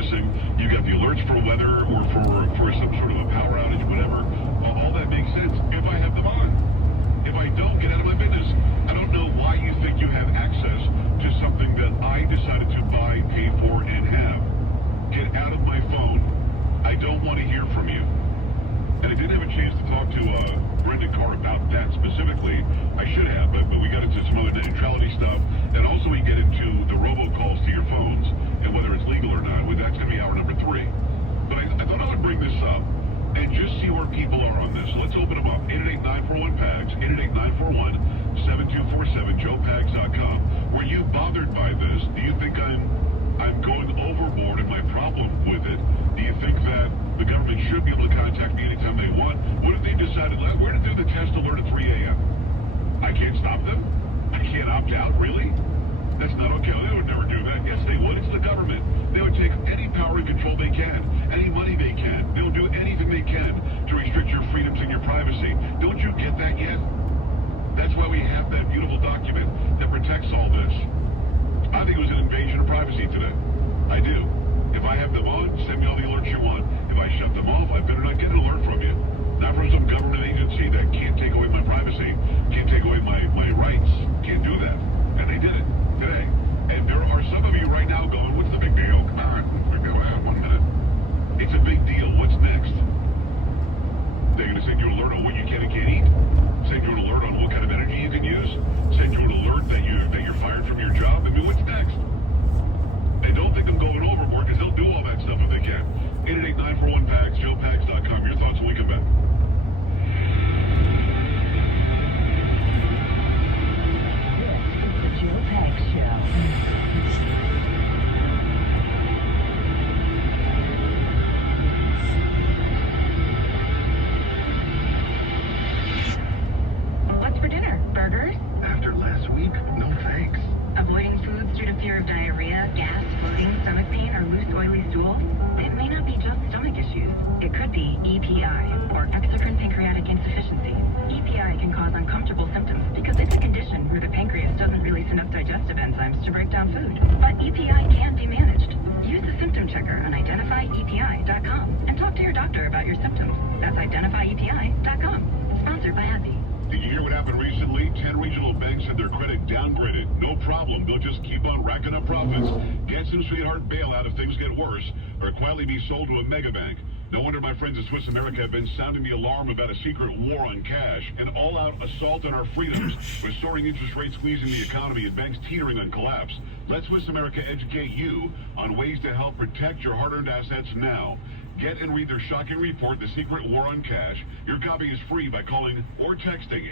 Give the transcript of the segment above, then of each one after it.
missing. You got the alerts for weather or for some sort of a power outage, whatever. All that makes sense if I have them on. If I don't, get out of my business. I don't know why you think you have access to something that I decided to buy, pay for, and have. Get out of my phone. I don't want to hear from you. And I didn't have a chance to talk to Brendan Carr about that specifically. I should have, but we got into some other net neutrality stuff. And also we get into the robocalls to your phones and whether it's legal or not. That's going to be hour number 3. But I thought I would bring this up and just see where people are on this. Let's open them up. 888-941-PAGS, 888-941-7247, joepags.com. Were you bothered by this? Do you think I'm going overboard in my problem with it? Do you think that the government should be able to contact me anytime they want? What if they decided, we're going to do the test alert at 3 a.m.? I can't stop them? I can't opt out? Really? That's not okay. They would never do that. Yes, they would. It's the government. They would take any power and control they can, any money they can. They'll do anything they can to restrict your freedoms and your privacy. Don't you get that yet? That's why we have that beautiful document that protects all this. I think it was an invasion of privacy today. I do. If I have them on, send me all the alerts you want. If I shut them off, I better not get an alert from you. Not from some government agency that can't take away my privacy, can't take away my rights, can't do that. And they did it today. And there are some of you right now going, what's the big deal? Come on, big deal. 1 minute. It's a big deal. What's next? They're going to send you an alert on what you can and can't eat. Send you an alert on what kind of energy you can use. Send you an alert that you're fired from your job. I mean, what's next? And don't think I'm going overboard because they'll do all that stuff if they can. 888-941-PAGS, joepags.com. Your thoughts when we come back. This is the Joe Pags Show. What's for dinner? Burgers? After last week, no thanks. Avoiding foods due to fear of diarrhea, gas, bloating, stomach pain, or loose, oily stools? It may not be just stomach issues. It could be EPI, or exocrine pancreatic insufficiency. EPI can cause uncomfortable symptoms because it's a condition where the pancreas doesn't release enough digestive enzymes to break down food. But EPI can be managed. Use the symptom checker on identifyepi.com and talk to your doctor about your symptoms. That's identifyepi.com. Sponsored by AbbVie. Did you hear what happened recently? 10 regional banks had their credit downgraded. No problem. They'll just keep on racking up profits. Get some sweetheart bailout if things get worse, or quietly be sold to a mega bank. No wonder my friends at Swiss America have been sounding the alarm about a secret war on cash, an all-out assault on our freedoms, with soaring interest rates squeezing the economy and banks teetering on collapse. Let Swiss America educate you on ways to help protect your hard-earned assets now. Get and read their shocking report, The Secret War on Cash. Your copy is free by calling or texting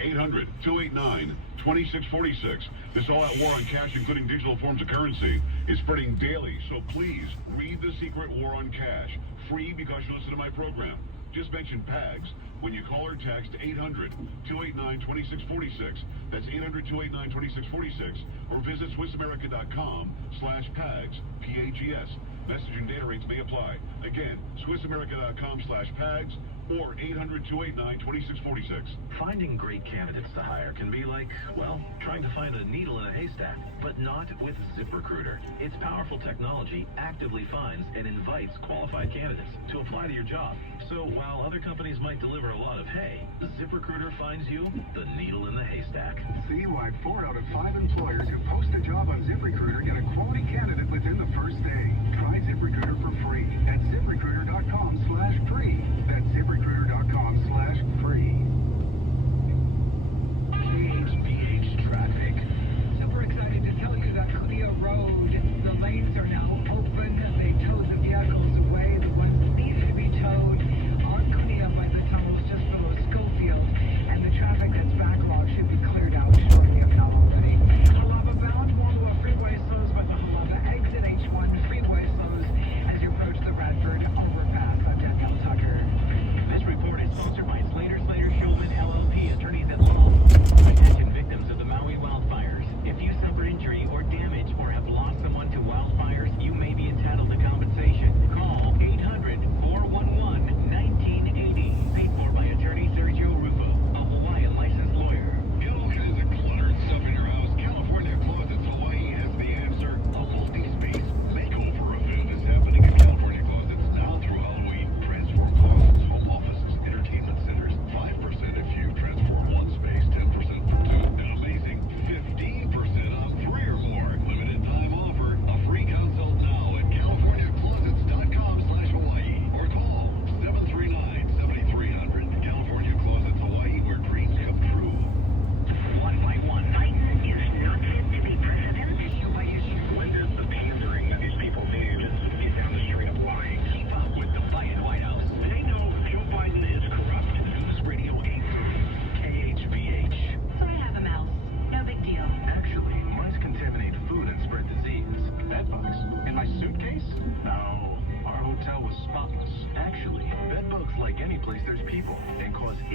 800-289-2646. This all-out war on cash, including digital forms of currency, is spreading daily. So please, read The Secret War on Cash. Free because you listen to my program. Just mention PAGS when you call or text 800-289-2646. That's 800-289-2646. Or visit SwissAmerica.com/PAGS, P-A-G-S. Message and data rates may apply. Again, SwissAmerica.com/PAGS or 800-289-2646. Finding great candidates to hire can be like, well, trying to find a needle in a haystack, but not with ZipRecruiter. Its powerful technology actively finds and invites qualified candidates to apply to your job. So while other companies might deliver a lot of hay, ZipRecruiter finds you the needle in the haystack. See why 4 out of 5 employers who post a job on ZipRecruiter get a quality candidate within the first day. Try ZipRecruiter for free at ZipRecruiter.com/free. That's ZipRecruiter.com/free. KHBH traffic. Super excited to tell you that Cleo Road, the lanes are now open. They towed the vehicles away, the ones that needed to be towed on Cleo by the tunnels just below Schofield. And the traffic that's backlogged should be cleared out shortly, if not already. Halava bound, Waiau freeway slows, but the Halava exit H1 freeway slows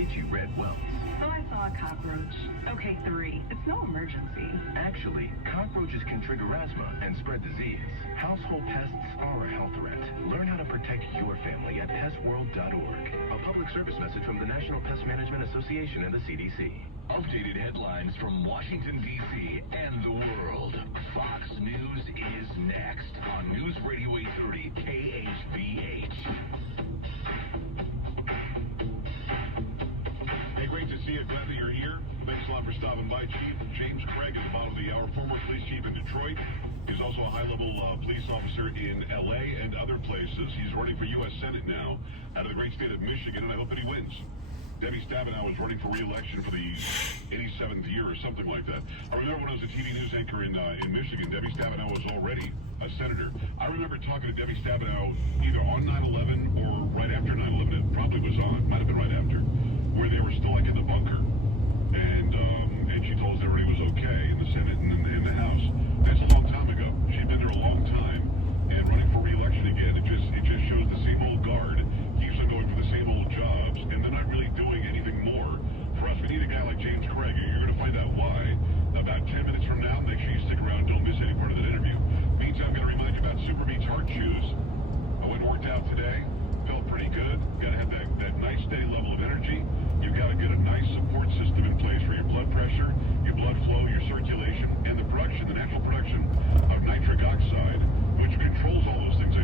itchy red welts. So I saw a cockroach. Okay, 3. It's no emergency. Actually, cockroaches can trigger asthma and spread disease. Household pests are a health threat. Learn how to protect your family at pestworld.org. A public service message from the National Pest Management Association and the CDC. Updated headlines from Washington, D.C. and the world. Fox News is next on News Radio 830 KHVH. Hey, great to see you. Glad that you're here. Thanks a lot for stopping by, Chief. James Craig at the bottom of the hour, former police chief in Detroit. He's also a high-level police officer in L.A. and other places. He's running for U.S. Senate now out of the great state of Michigan, and I hope that he wins. Debbie Stabenow is running for re-election for the 87th year or something like that. I remember when I was a TV news anchor in Michigan, Debbie Stabenow was already a senator. I remember talking to Debbie Stabenow either on 9/11 or right after 9/11. It probably was on, might have been right after, where they were still like in the bunker. And she told us everybody was okay in the Senate and in the House. That's a long time ago. She'd been there a long time, and running for re-election again, it just shows the same old guard keeps on going for the same old jobs, and they're not really doing anything more for us. We need a guy like James Craig. You're going to find out why about 10 minutes from now. Make sure you stick around. Don't miss any part of that interview. Meantime, I'm going to remind you about Super Beats Heart Chews. I went and worked out today. Felt pretty good. Got to have that nice steady level of energy. You've got to get a nice support system in place for your blood pressure, your blood flow, your circulation, and the production, the natural production of nitric oxide, which controls all those things I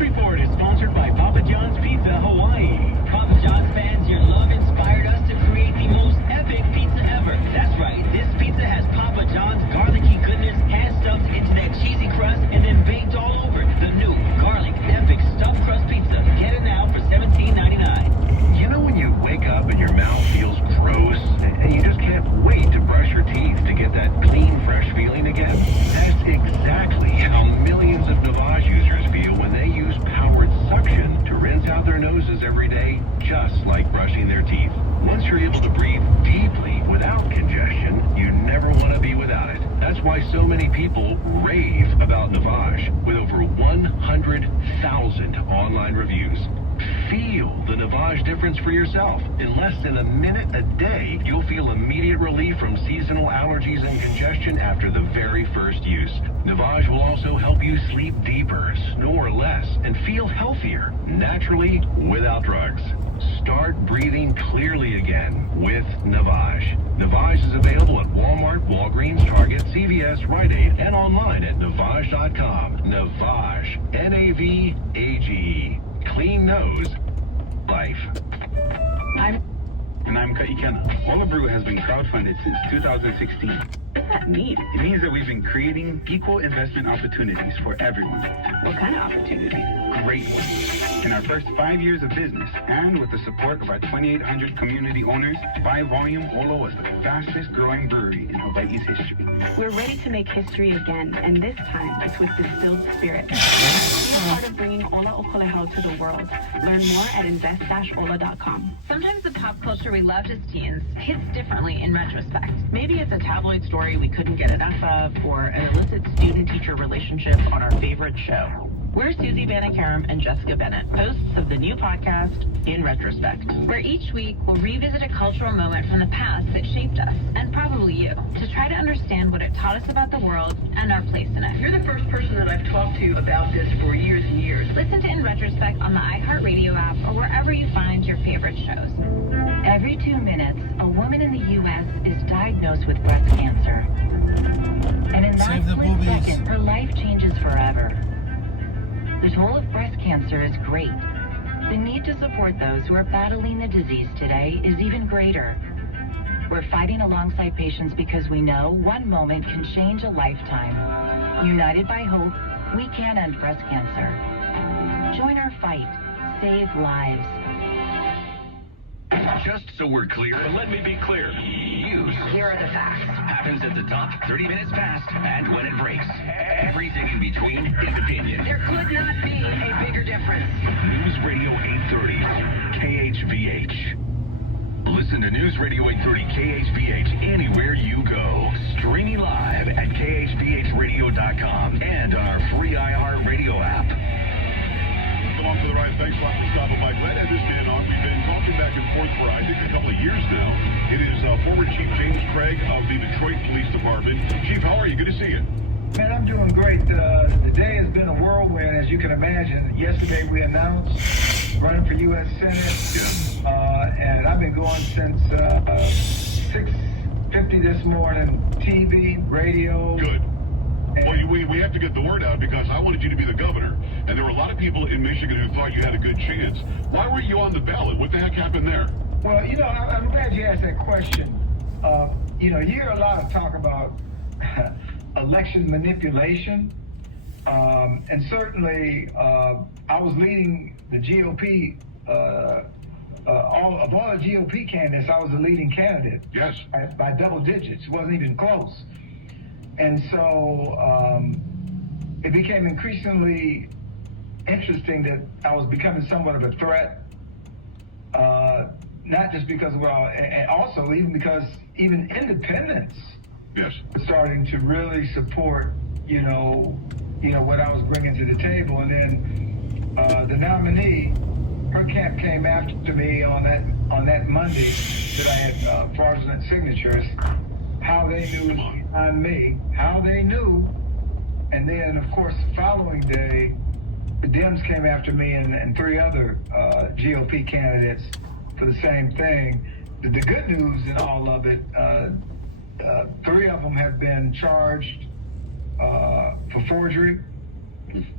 report is sponsored by Papa John's Pizza Hawaii. Papa John's fans, your love inspired us to create the most epic pizza ever. That's right, this pizza has Papa John's garlicky goodness hand stuffed into that cheesy crust and then baked all over. The new garlic epic stuffed crust pizza. Get it now for $17.99. You know when you wake up and your mouth feels gross and you just can't wait to brush your teeth to get that clean, fresh feeling again? That's exactly how millions of Navage users feel when they use powered suction to rinse out their noses every day, just like brushing their teeth. Once you're able to breathe deeply without congestion, you never want to be without it. That's why so many people rave about Navage, with over 100,000 online reviews. Feel the Navage difference for yourself. In less than a minute a day, you'll feel immediate relief from seasonal allergies and congestion after the very first use. Navage will also help you sleep deeper, snore less, and feel healthier, naturally, without drugs. Start breathing clearly again with Navage. Navage is available at Walmart, Walgreens, Target, CVS, Rite Aid, and online at Navage.com. Navage. N-A-V-A-G-E. Clean nose, life. And I'm Kaikena. Ola Brew has been crowdfunded since 2016. What does that mean? It means that we've been creating equal investment opportunities for everyone. What kind of opportunities? Great ones. In our first 5 years of business, and with the support of our 2,800 community owners, by volume, Ola was the fastest growing brewery in Hawaii's history. We're ready to make history again, and this time it's with distilled spirit. Be a part of bringing Ola Okolehau to the world. Learn more at invest-ola.com. Sometimes the pop culture we loved as teens hits differently in retrospect. Maybe it's a tabloid story we couldn't get enough of, or an illicit student-teacher relationship on our favorite show. We're Susie Banakaram and Jessica Bennett, hosts of the new podcast, In Retrospect. Where each week we'll revisit a cultural moment from the past that shaped us, and probably you, to try to understand what it taught us about the world and our place in it. You're the first person that I've talked to about this for years and years. Listen to In Retrospect on the iHeartRadio app or wherever you find your favorite shows. Every 2 minutes, a woman in the U.S. is diagnosed with breast cancer. And in that split second, her life changes forever. The toll of breast cancer is great. The need to support those who are battling the disease today is even greater. We're fighting alongside patients because we know one moment can change a lifetime. United by hope, we can end breast cancer. Join our fight. Save lives. Just so we're clear, let me be clear. News. Here are the facts. Happens at the top, 30 minutes past, and when it breaks. Everything in between is opinion. There could not be a bigger difference. News Radio 830, KHVH. Listen to News Radio 830 KHVH anywhere you go. Streaming live at KHVHradio.com and on our free iHeartRadio app. Along for the ride. Thanks a lot for stopping by. Glad to have this man on. We've been talking back and forth for, I think, a couple of years now. It is former Chief James Craig of the Detroit Police Department. Chief, how are you? Good to see you. Man, I'm doing great. The day has been a whirlwind, as you can imagine. Yesterday we announced running for U.S. Senate, and I've been going since 6:50 this morning. TV, radio. Good. Well, we have to get the word out because I wanted you to be the governor. And there were a lot of people in Michigan who thought you had a good chance. Why weren't you on the ballot? What the heck happened there? Well, I'm glad you asked that question. You hear a lot of talk about election manipulation. And certainly, I was leading the GOP. Of all the GOP candidates, I was the leading candidate. Yes. By double digits. It wasn't even close. And so it became increasingly interesting that I was becoming somewhat of a threat, not just because of and also even because even independents were starting to really support, what I was bringing to the table. And then the nominee, her camp came after me on that Monday that I had fraudulent signatures. How they knew on me, how they knew, and then of course the following day, the Dems came after me and 3 other GOP candidates for the same thing. The good news in all of it, 3 of them have been charged for forgery,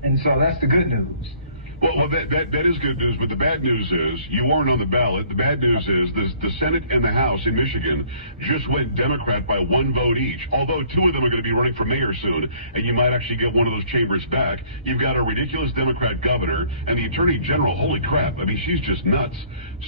and so that's the good news. Well, that is good news, but the bad news is you weren't on the ballot. The bad news is the Senate and the House in Michigan just went Democrat by 1 vote each, although 2 of them are going to be running for mayor soon, and you might actually get one of those chambers back. You've got a ridiculous Democrat governor, and the Attorney General, holy crap, I mean, she's just nuts.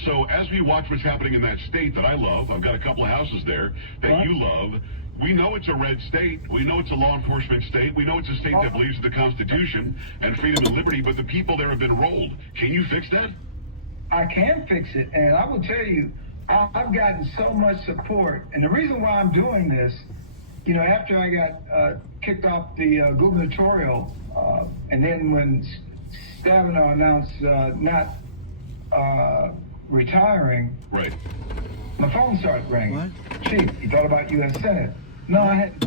So as we watch what's happening in that state that I love, I've got a couple of houses there that you love, we know it's a red state. We know it's a law enforcement state. We know it's a state that believes in the Constitution and freedom and liberty, but the people there have been rolled. Can you fix that? I can fix it, and I will tell you, I've gotten so much support. And the reason why I'm doing this, you know, after I got kicked off the gubernatorial, and then when Stabenow announced not retiring, right, my phone started ringing. What? Chief, you thought about U.S. Senate? No, I hadn't